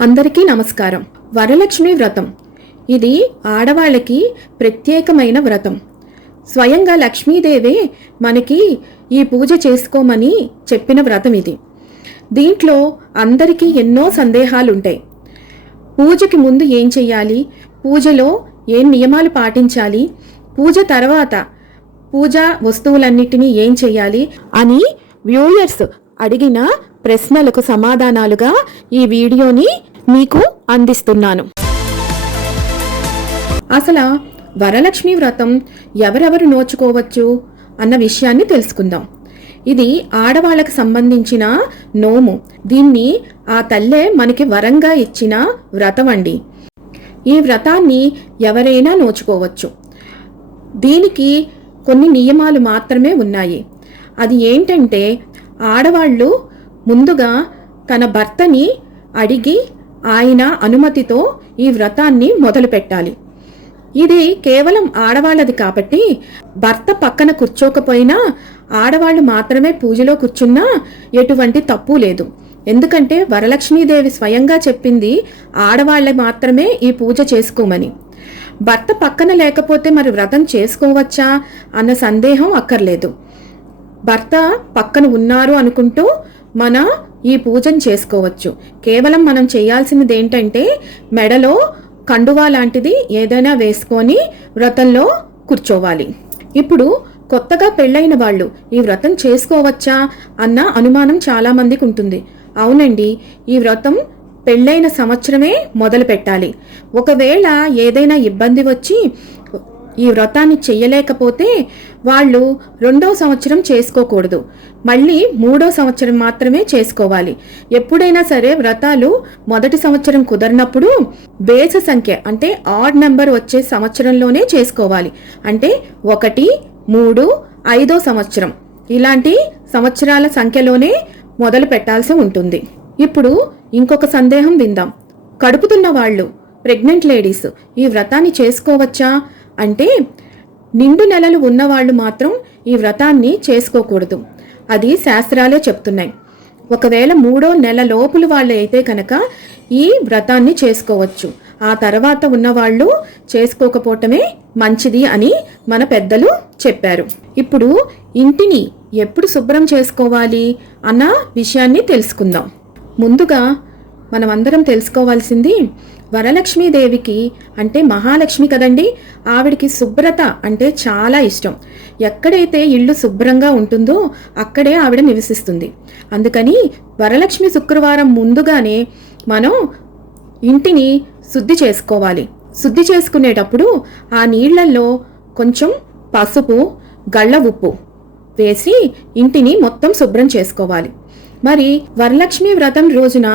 అందరికీ నమస్కారం. వరలక్ష్మి వ్రతం. ఇది ఆడవాళ్ళకి ప్రత్యేకమైన వ్రతం. స్వయంగా లక్ష్మీదేవే మనకి ఈ పూజ చేసుకోమని చెప్పిన వ్రతం ఇది. దీంట్లో అందరికీ ఎన్నో సందేహాలుంటాయి. పూజకి ముందు ఏం చెయ్యాలి? పూజలో ఏం నియమాలు పాటించాలి? పూజ తర్వాత పూజ వస్తువులన్నిటినీ ఏం చెయ్యాలి? అని వ్యూయర్స్ అడిగిన ప్రశ్నలకు సమాధానాలుగా ఈ వీడియోని మీకు అందిస్తున్నాను. అసలు వరలక్ష్మి వ్రతం ఎవరెవరు నోచుకోవచ్చు అన్న విషయాన్ని తెలుసుకుందాం. ఇది ఆడవాళ్ళకు సంబంధించిన నోము. దీన్ని ఆ తల్లే మనకి వరంగా ఇచ్చిన వ్రతం అండి ఈ వ్రతాన్ని ఎవరైనా నోచుకోవచ్చు. దీనికి కొన్ని నియమాలు మాత్రమే ఉన్నాయి. అది ఏంటంటే ఆడవాళ్ళు ముందుగా తన భర్తని అడిగి ఆయన అనుమతితో ఈ వ్రతాన్ని మొదలు పెట్టాలి ఇది కేవలం ఆడవాళ్ళది కాబట్టి భర్త పక్కన కూర్చోకపోయినా ఆడవాళ్ళు మాత్రమే పూజలో కూర్చున్నా ఎటువంటి తప్పు లేదు. ఎందుకంటే వరలక్ష్మీదేవి స్వయంగా చెప్పింది ఆడవాళ్ళ మాత్రమే ఈ పూజ చేసుకోమని. భర్త పక్కన లేకపోతే మరి వ్రతం చేసుకోవచ్చా అన్న సందేహం అక్కర్లేదు. భర్త పక్కన ఉన్నారు అనుకుంటూ మన ఈ పూజను చేసుకోవచ్చు. కేవలం మనం చేయాల్సినది ఏంటంటే మెడలో కండువా లాంటిది ఏదైనా వేసుకొని వ్రతంలో కూర్చోవాలి. ఇప్పుడు కొత్తగా పెళ్ళైన వాళ్ళు ఈ వ్రతం చేసుకోవచ్చా అన్న అనుమానం చాలామందికి ఉంటుంది. అవునండి ఈ వ్రతం పెళ్ళైన సంవత్సరమే మొదలు పెట్టాలి ఒకవేళ ఏదైనా ఇబ్బంది వచ్చి ఈ వ్రతాన్ని చెయ్యలేకపోతే వాళ్ళు రెండో సంవత్సరం చేసుకోకూడదు. మళ్ళీ మూడో సంవత్సరం మాత్రమే చేసుకోవాలి. ఎప్పుడైనా సరే వ్రతాలు మొదటి సంవత్సరం కుదరినప్పుడు బేస సంఖ్య అంటే ఆడ్ నెంబర్ వచ్చే సంవత్సరంలోనే చేసుకోవాలి. అంటే ఒకటి మూడు ఐదో సంవత్సరం. ఇలాంటి సంవత్సరాల సంఖ్యలోనే మొదలు పెట్టాల్సి ఉంటుంది. ఇప్పుడు ఇంకొక సందేహం విందాం. కడుపుతున్న వాళ్ళు ప్రెగ్నెంట్ లేడీస్ ఈ వ్రతాన్ని చేసుకోవచ్చా? అంటే నిండు నెలలు ఉన్నవాళ్ళు మాత్రం ఈ వ్రతాన్ని చేసుకోకూడదు. అది శాస్త్రాలే చెప్తున్నాయి. ఒకవేళ మూడో నెల లోపులు వాళ్ళు అయితే కనుక ఈ వ్రతాన్ని చేసుకోవచ్చు. ఆ తర్వాత ఉన్నవాళ్ళు చేసుకోకపోవటమే మంచిది అని మన పెద్దలు చెప్పారు. ఇప్పుడు ఇంటిని ఎప్పుడు శుభ్రం చేసుకోవాలి అన్న విషయాన్ని తెలుసుకుందాం. ముందుగా మనమందరం తెలుసుకోవాల్సింది వరలక్ష్మీదేవికి అంటే మహాలక్ష్మి కదండి? ఆవిడికి శుభ్రత అంటే చాలా ఇష్టం. ఎక్కడైతే ఇల్లు శుభ్రంగా ఉంటుందో అక్కడే ఆవిడ నివసిస్తుంది. అందుకని వరలక్ష్మి శుక్రవారం ముందుగానే మనం ఇంటిని శుద్ధి చేసుకోవాలి. శుద్ధి చేసుకునేటప్పుడు ఆ నీళ్ళలో కొంచెం పసుపు గళ్ళ ఉప్పు వేసి ఇంటిని మొత్తం శుభ్రం చేసుకోవాలి. మరి వరలక్ష్మి వ్రతం రోజున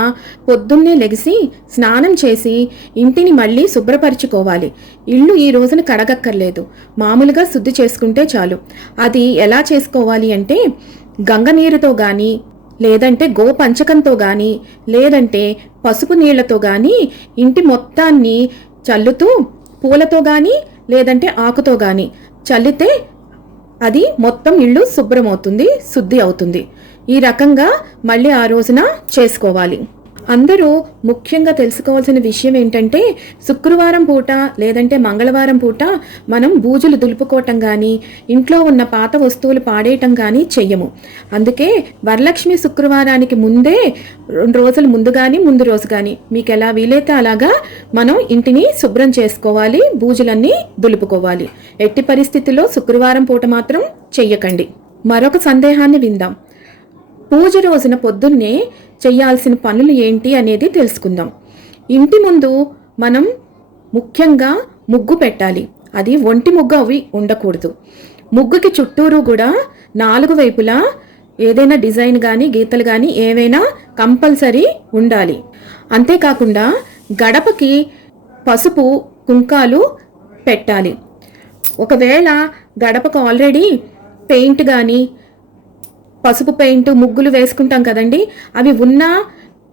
పొద్దున్నే లెగిసి స్నానం చేసి ఇంటిని మళ్ళీ శుభ్రపరచుకోవాలి. ఇల్లు ఈ రోజున కడగక్కర్లేదు. మామూలుగా శుద్ధి చేసుకుంటే చాలు. అది ఎలా చేసుకోవాలి అంటే గంగ నీరుతో కానీ లేదంటే గోపంచకంతో కానీ లేదంటే పసుపు నీళ్ళతో కానీ ఇంటి మొత్తాన్ని చల్లుతూ పూలతో కానీ లేదంటే ఆకుతో కానీ చల్లితే అది మొత్తం ఇల్లు శుభ్రమవుతుంది శుద్ధి అవుతుంది. ఈ రకంగా మళ్ళీ ఆ రోజున చేసుకోవాలి. అందరూ ముఖ్యంగా తెలుసుకోవాల్సిన విషయం ఏంటంటే శుక్రవారం పూట లేదంటే మంగళవారం పూట మనం బూజులు దులుపుకోవటం కానీ ఇంట్లో ఉన్న పాత వస్తువులు పాడేయటం కానీ చెయ్యము. అందుకే వరలక్ష్మి శుక్రవారానికి ముందే రెండు రోజులు ముందు కానీ ముందు రోజు కానీ మీకు ఎలా వీలైతే అలాగా మనం ఇంటిని శుభ్రం చేసుకోవాలి బూజులన్నీ దులుపుకోవాలి. ఎట్టి పరిస్థితిలో శుక్రవారం పూట మాత్రం చెయ్యకండి. మరొక సందేహాన్ని విందాం. పూజ రోజున పొద్దున్నే చేయాల్సిన పనులు ఏంటి అనేది తెలుసుకుందాం. ఇంటి ముందు మనం ముఖ్యంగా ముగ్గు పెట్టాలి. అది ఒంటి ముగ్గు అవి ఉండకూడదు. ముగ్గుకి చుట్టూరు కూడా నాలుగు వైపులా ఏదైనా డిజైన్ కానీ గీతలు కానీ ఏవైనా కంపల్సరీ ఉండాలి. అంతేకాకుండా గడపకి పసుపు కుంకాలు పెట్టాలి. ఒకవేళ గడపకు ఆల్రెడీ పెయింట్ కానీ పసుపు పెయింట్ ముగ్గులు వేసుకుంటాం కదండి అవి ఉన్నా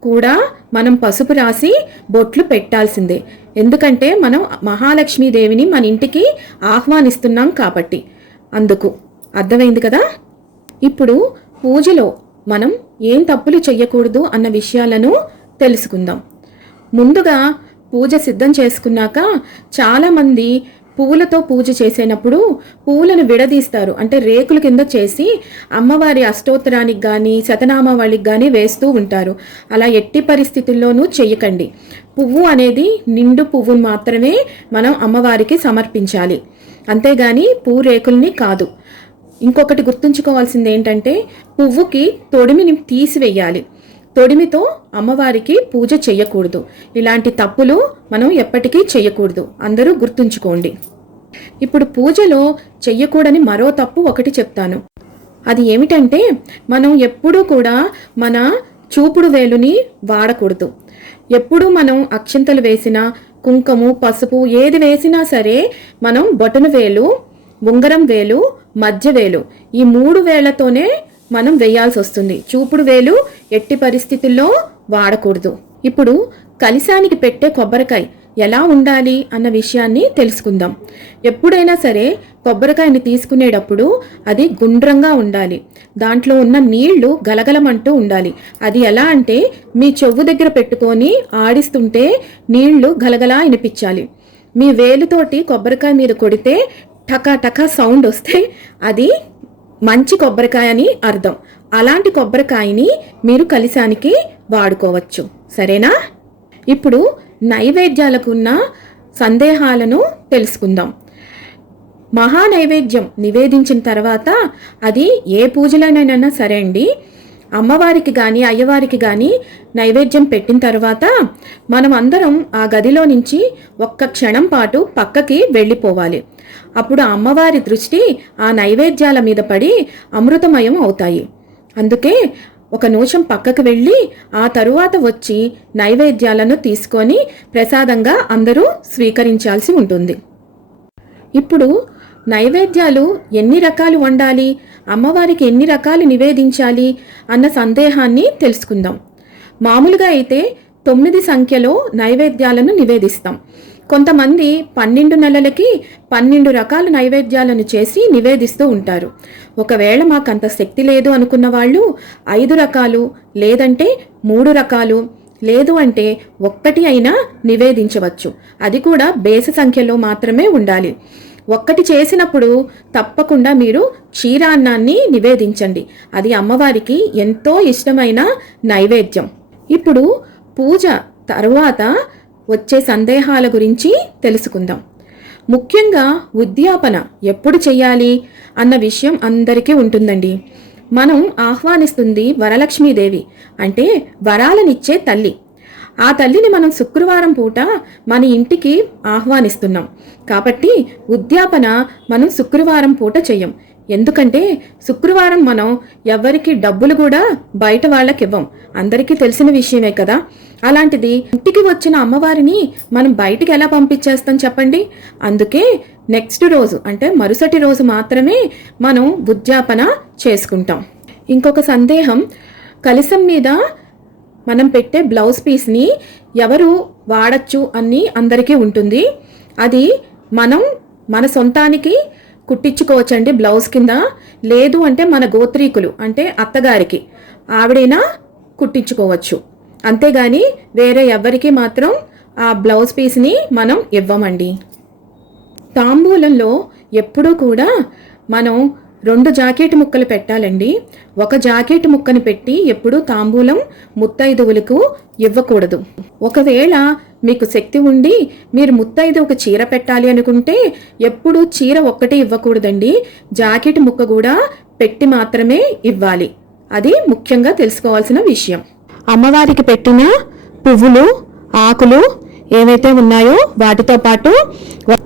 కూడా మనం పసుపు రాసి బొట్లు పెట్టాల్సిందే. ఎందుకంటే మనం మహాలక్ష్మీదేవిని మన ఇంటికి ఆహ్వానిస్తున్నాం కాబట్టి. అందుకు అర్థమైంది కదా? ఇప్పుడు పూజలో మనం ఏం తప్పులు చెయ్యకూడదు అన్న విషయాలను తెలుసుకుందాం. ముందుగా పూజ సిద్ధం చేసుకున్నాక చాలామంది పువ్వులతో పూజ చేసేటప్పుడు పువ్వులను విడదీస్తారు. అంటే రేకుల కింద చేసి అమ్మవారి అష్టోత్తరానికి కానీ శతనామావళికి కానీ వేస్తూ ఉంటారు. అలా ఎట్టి పరిస్థితుల్లోనూ చెయ్యకండి పువ్వు అనేది నిండు పువ్వును మాత్రమే మనం అమ్మవారికి సమర్పించాలి. అంతేగాని పువ్వు రేకుల్ని కాదు. ఇంకొకటి గుర్తుంచుకోవాల్సింది ఏంటంటే పువ్వుకి తొడిమిని తీసివేయాలి. తొడిమితో అమ్మవారికి పూజ చేయకూడదు. ఇలాంటి తప్పులు మనం ఎప్పటికీ చేయకూడదు. అందరూ గుర్తుంచుకోండి. ఇప్పుడు పూజలో చెయ్యకూడని మరో తప్పు ఒకటి చెప్తాను. అది ఏమిటంటే మనం ఎప్పుడూ కూడా మన చూపుడు వేలుని వాడకూడదు. ఎప్పుడు మనం అక్షింతలు వేసినా కుంకము పసుపు ఏది వేసినా సరే మనం బొటన వేలు ఉంగరం వేలు మధ్య వేలు ఈ మూడు వేలతోనే మనం వేయాల్సి వస్తుంది చూపుడు వేలు ఎట్టి పరిస్థితుల్లో వాడకూడదు. ఇప్పుడు కలిశానికి పెట్టే కొబ్బరికాయ ఎలా ఉండాలి అన్న విషయాన్ని తెలుసుకుందాం. ఎప్పుడైనా సరే కొబ్బరికాయని తీసుకునేటప్పుడు అది గుండ్రంగా ఉండాలి. దాంట్లో ఉన్న నీళ్ళు గలగలమంటూ ఉండాలి. అది ఎలా అంటే మీ చెవు దగ్గర పెట్టుకొని ఆడిస్తుంటే నీళ్ళు గలగలా వినిపించాలి. మీ వేలుతోటి కొబ్బరికాయ మీద కొడితే టకా టకా సౌండ్ వస్తే అది మంచి కొబ్బరికాయ అని అర్థం. అలాంటి కొబ్బరికాయని మీరు కలిశానికి వాడుకోవచ్చు. సరేనా? ఇప్పుడు నైవేద్యాలకు ఉన్న సందేహాలను తెలుసుకుందాం. మహా నైవేద్యం నివేదించిన తర్వాత అది ఏ పూజలోనైనా సరే అండి అమ్మవారికి కానీ అయ్యవారికి కానీ నైవేద్యం పెట్టిన తర్వాత మనం అందరం ఆ గదిలో నుంచి ఒక్క క్షణం పాటు పక్కకి వెళ్ళిపోవాలి. అప్పుడు అమ్మవారి దృష్టి ఆ నైవేద్యాల మీద పడి అమృతమయం అవుతాయి. అందుకే ఒక నిమిషం పక్కకు వెళ్ళి ఆ తరువాత వచ్చి నైవేద్యాలను తీసుకొని ప్రసాదంగా అందరూ స్వీకరించాల్సి ఉంటుంది. ఇప్పుడు నైవేద్యాలు ఎన్ని రకాలు వండాలి అమ్మవారికి ఎన్ని రకాలు నివేదించాలి అన్న సందేహాన్ని తెలుసుకుందాం. మామూలుగా అయితే తొమ్మిది సంఖ్యలో నైవేద్యాలను నివేదిస్తాం. కొంతమంది పన్నెండు నెలలకి పన్నెండు రకాల నైవేద్యాలను చేసి నివేదిస్తూ ఉంటారు. ఒకవేళ మాకు అంత శక్తి లేదు అనుకున్న వాళ్ళు ఐదు రకాలు లేదంటే మూడు రకాలు లేదు అంటే ఒక్కటి అయినా నివేదించవచ్చు. అది కూడా బేస సంఖ్యలో మాత్రమే ఉండాలి. ఒక్కటి చేసినప్పుడు తప్పకుండా మీరు క్షీరాన్నాన్ని నివేదించండి. అది అమ్మవారికి ఎంతో ఇష్టమైన నైవేద్యం. ఇప్పుడు పూజ తరువాత వచ్చే సందేహాల గురించి తెలుసుకుందాం. ముఖ్యంగా ఉద్యాపన ఎప్పుడు చేయాలి అన్న విషయం అందరికీ ఉంటుందండి. మనం ఆహ్వానిస్తుంది వరలక్ష్మీదేవి అంటే వరాలనిచ్చే తల్లి. ఆ తల్లిని మనం శుక్రవారం పూట మన ఇంటికి ఆహ్వానిస్తున్నాం. కాబట్టి ఉద్యాపన మనం శుక్రవారం పూట చెయ్యం ఎందుకంటే శుక్రవారం మనం ఎవరికి డబ్బులు కూడా బయట వాళ్ళకి ఇవ్వం. అందరికీ తెలిసిన విషయమే కదా. అలాంటిది ఇంటికి వచ్చిన అమ్మవారిని మనం బయటికి ఎలా పంపించేస్తాం చెప్పండి? అందుకే నెక్స్ట్ రోజు అంటే మరుసటి రోజు మాత్రమే మనం ఉద్యాపన చేసుకుంటాం. ఇంకొక సందేహం కలిసం మీద మనం పెట్టే బ్లౌజ్ పీస్ని ఎవరు వాడచ్చు అని అందరికీ ఉంటుంది. అది మనం మన సొంతానికి కుట్టించుకోవచ్చండి బ్లౌజ్ కింద. లేదు అంటే మన గోత్రీకులు అంటే అత్తగారికి ఆవిడైనా కుట్టించుకోవచ్చు. అంతేగాని వేరే ఎవరికి మాత్రం ఆ బ్లౌజ్ పీస్ని మనం ఇవ్వమండి. తాంబూలంలో ఎప్పుడూ కూడా మనం రెండు జాకెట్ ముక్కలు పెట్టాలండి. ఒక జాకెట్ ముక్కను పెట్టి ఎప్పుడూ తాంబూలం ముత్తైదువులకు ఇవ్వకూడదు. ఒకవేళ మీకు శక్తి ఉండి మీరు ముత్తైదు ఒక చీర పెట్టాలి అనుకుంటే ఎప్పుడూ చీర ఒక్కటే ఇవ్వకూడదండి. జాకెట్ ముక్క కూడా పెట్టి మాత్రమే ఇవ్వాలి. అది ముఖ్యంగా తెలుసుకోవాల్సిన విషయం. అమ్మవారికి పెట్టిన పువ్వులు ఆకులు ఏవైతే ఉన్నాయో వాటితో పాటు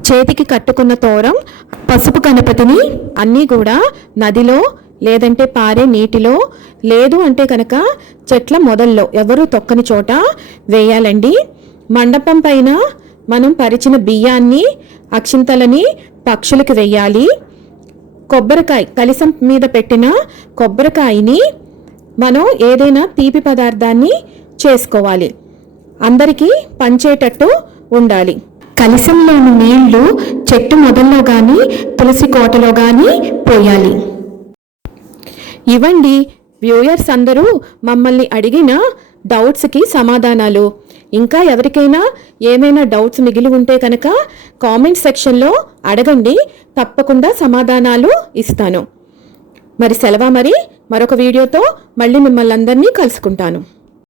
చేతికి కట్టుకున్న తోరం పసుపు గణపతిని అన్నీ కూడా నదిలో లేదంటే పారే నీటిలో లేదు అంటే కనుక చెట్ల మొదల్లో ఎవరు తొక్కని చోట వేయాలండి. మండపం పైన మనం పరిచిన బియ్యాన్ని అక్షింతలని పక్షులకు వెయ్యాలి కొబ్బరికాయ కలిసం మీద పెట్టిన కొబ్బరికాయని మనం ఏదైనా తీపి పదార్థాన్ని చేసుకోవాలి. అందరికీ పంచేటట్టు ఉండాలి. కలిసంలోని నీళ్ళు చెట్టు మొదల్లో కానీ తులసి కోటలో కానీ పోయాలి. ఇవ్వండి వ్యూయర్స్ అందరూ మమ్మల్ని అడిగిన డౌట్స్కి సమాధానాలు. ఇంకా ఎవరికైనా ఏమైనా డౌట్స్ మిగిలి ఉంటే కనుక కామెంట్ సెక్షన్లో అడగండి. తప్పకుండా సమాధానాలు ఇస్తాను. మరి సెలవా మరి? మరొక వీడియోతో మళ్ళీ మిమ్మల్ని అందరినీ కలుసుకుంటాను.